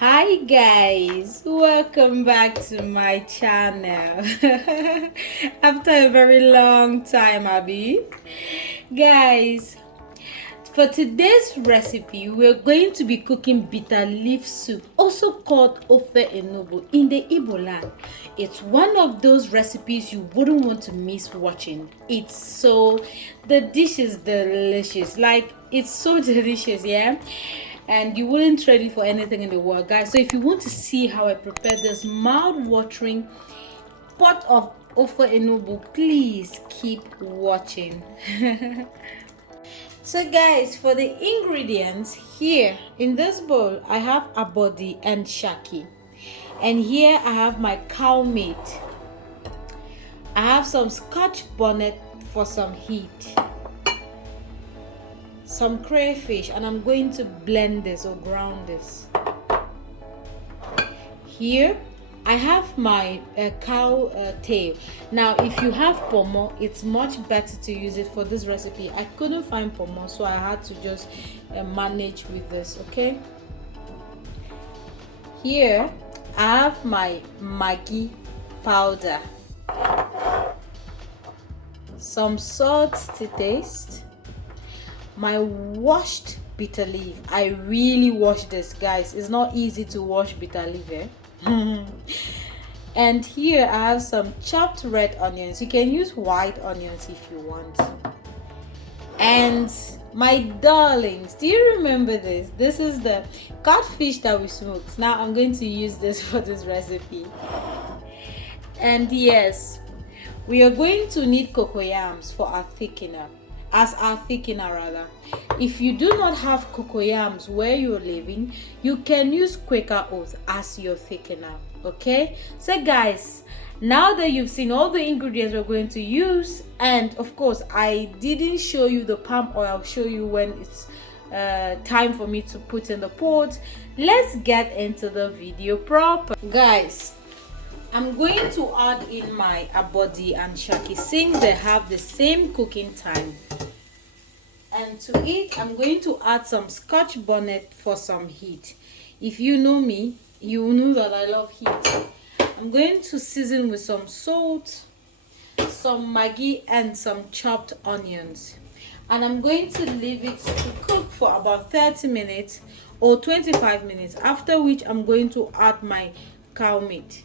Hi guys, welcome back to my channel. After a very long time, Abby. Guys, for today's recipe, we're going to be cooking bitter leaf soup, also called Ofe-Onugbu in the Igbo land. It's one of those recipes you wouldn't want to miss watching. The dish is delicious. Like, it's so delicious, yeah? And you wouldn't trade it for anything in the world, guys. So if you want to see how I prepare this mouth-watering pot of Ofe-Onugbu, please keep watching. So guys, for the ingredients, here in this bowl I have Abodi and Shaki, and here I have my cow meat. I have some Scotch bonnet for some heat, some crayfish, and I'm going to blend this or ground this. Here I have my cow tail. Now if you have pomo, it's much better to use it for this recipe. I couldn't find pomo, so I had to just manage with this. Okay, here I have my Maggi powder, some salt to taste, my washed bitter leaf. I really washed this, guys. It's not easy to wash bitter leaf, eh? And here I have some chopped red onions. You can use white onions if you want. And my darlings, do you remember this? This is the catfish that we smoked. Now I'm going to use this for this recipe. And yes, we are going to need cocoyams for our thickener, as our thickener rather. If you do not have cocoyams where you're living, you can use Quaker oat as your thickener. Okay, so guys, now that you've seen all the ingredients we're going to use, and of course I didn't show you the palm oil, I'll show you when it's time for me to put in the pot. Let's get into the video proper. Guys, I'm going to add in my Abodi and Shaki since they have the same cooking time. And to it, I'm going to add some Scotch bonnet for some heat. If you know me, you know that I love heat. I'm going to season with some salt, some Maggi, and some chopped onions. And I'm going to leave it to cook for about 30 minutes or 25 minutes, after which I'm going to add my cow meat.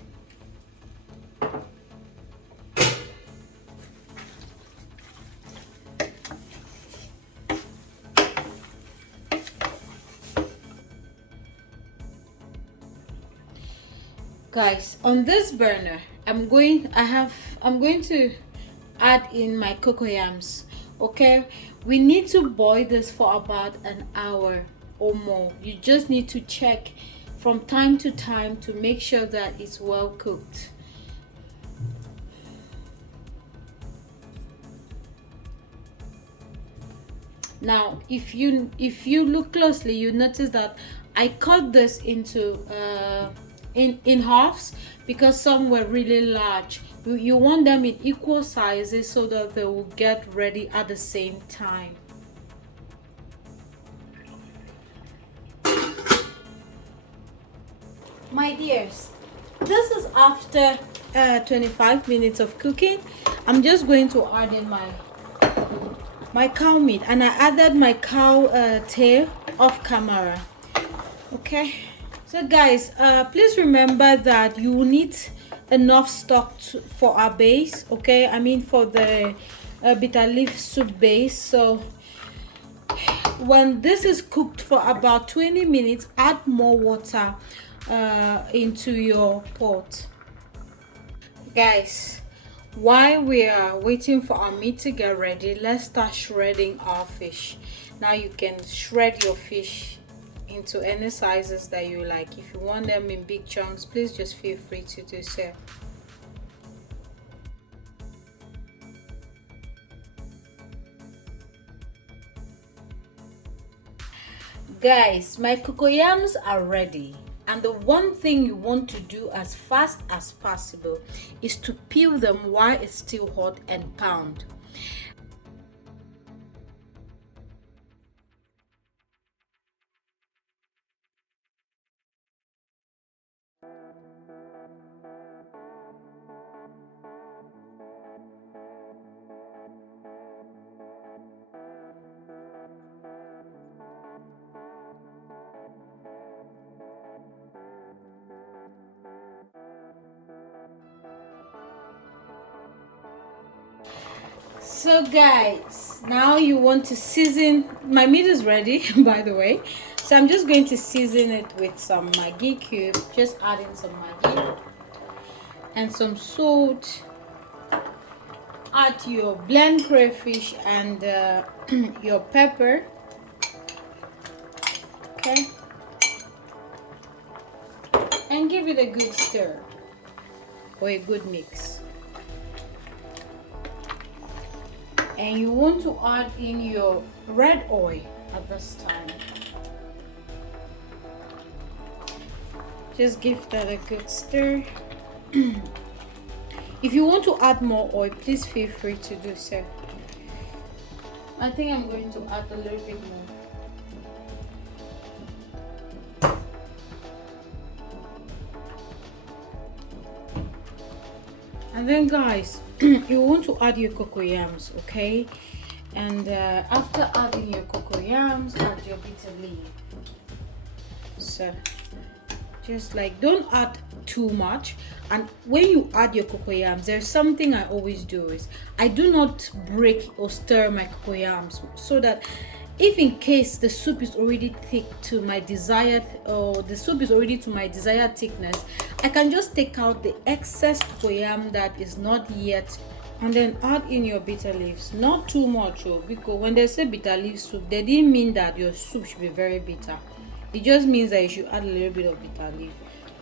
Guys, on this burner I'm going to add in my cocoyams. Okay, we need to boil this for about an hour or more. You just need to check from time to time to make sure that it's well cooked. Now if you look closely, you notice that I cut this into in halves because some were really large. You want them in equal sizes so that they will get ready at the same time. My dears, this is after 25 minutes of cooking. I'm just going to add in my cow meat, and I added my cow tail off camera. Okay, so guys, please remember that you will need enough stock for our base. Okay, I mean for the bitter leaf soup base. So when this is cooked for about 20 minutes, add more water into your pot. Guys, while we are waiting for our meat to get ready, let's start shredding our fish. Now you can shred your fish into any sizes that you like. If you want them in big chunks, please just feel free to do so. Guys, my cocoyams are ready, and the one thing you want to do as fast as possible is to peel them while it's still hot and pound. So guys, now you want to season. My meat is ready by the way, so I'm just going to season it with some Maggi Cube, just adding some Maggi and some salt. Add your blend crayfish and your pepper. Okay, and give it a good stir or a good mix. And you want to add in your red oil at this time. Just give that a good stir. If you want to add more oil, please feel free to do so. I think I'm going to add a little bit more. And then guys, you want to add your cocoyams, okay? And after adding your cocoyams, add your bitter leaf. So just like, don't add too much. And when you add your cocoyams, there's something I always do is I do not break or stir my cocoyams, so that if in case the soup is already thick to my desired, or the soup is already to my desired thickness, I can just take out the excess cocoyam that is not yet, and then add in your bitter leaves. Not too much, because when they say bitter leaf soup, they didn't mean that your soup should be very bitter. It just means that you should add a little bit of bitter leaf.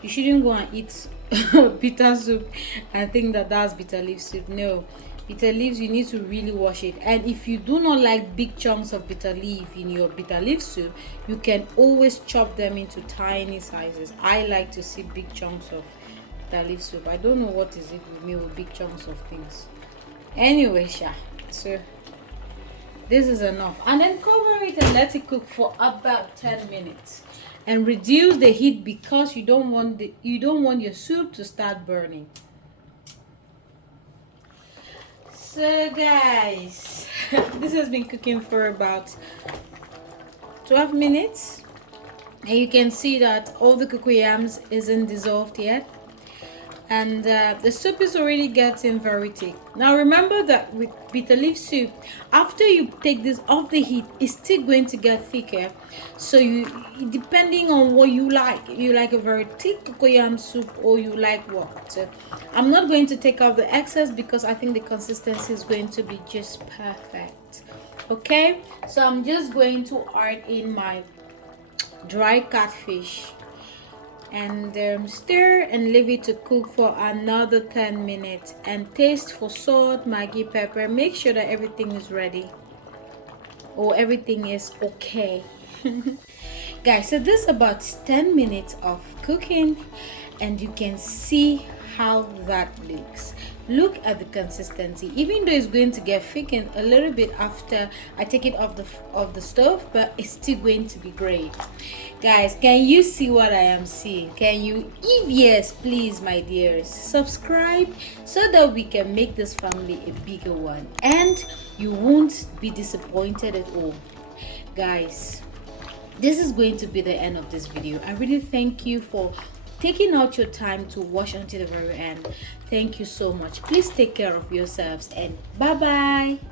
You shouldn't go and eat bitter soup and think that that's bitter leaf soup. No, bitter leaves, you need to really wash it. And if you do not like big chunks of bitter leaf in your bitter leaf soup, you can always chop them into tiny sizes. I like to see big chunks of bitter leaf soup. I don't know what is it with me with big chunks of things. Anyway, so this is enough, and then cover it and let it cook for about 10 minutes. And reduce the heat because you don't want your soup to start burning. So guys, this has been cooking for about 12 minutes, and you can see that all the cocoyams isn't dissolved yet, and the soup is already getting very thick. Now remember that with bitter leaf soup, after you take this off the heat, it's still going to get thicker. So you, depending on what you like a very thick cocoyam soup, or you like what. So I'm not going to take out the excess because I think the consistency is going to be just perfect. Okay, so I'm just going to add in my dry catfish and stir and leave it to cook for another 10 minutes, and taste for salt, Maggi, pepper. Make sure that everything is ready or everything is okay. Guys, so this is about 10 minutes of cooking, and you can see how that looks. Look at the consistency. Even though it's going to get thickened a little bit after I take it off the stove, but it's still going to be great. Guys, can you see what I am seeing? Can you? If yes, please, my dears, subscribe so that we can make this family a bigger one, and you won't be disappointed at all. Guys, this is going to be the end of this video. I really thank you for taking out your time to watch until the very end. Thank you so much. Please take care of yourselves, and bye bye.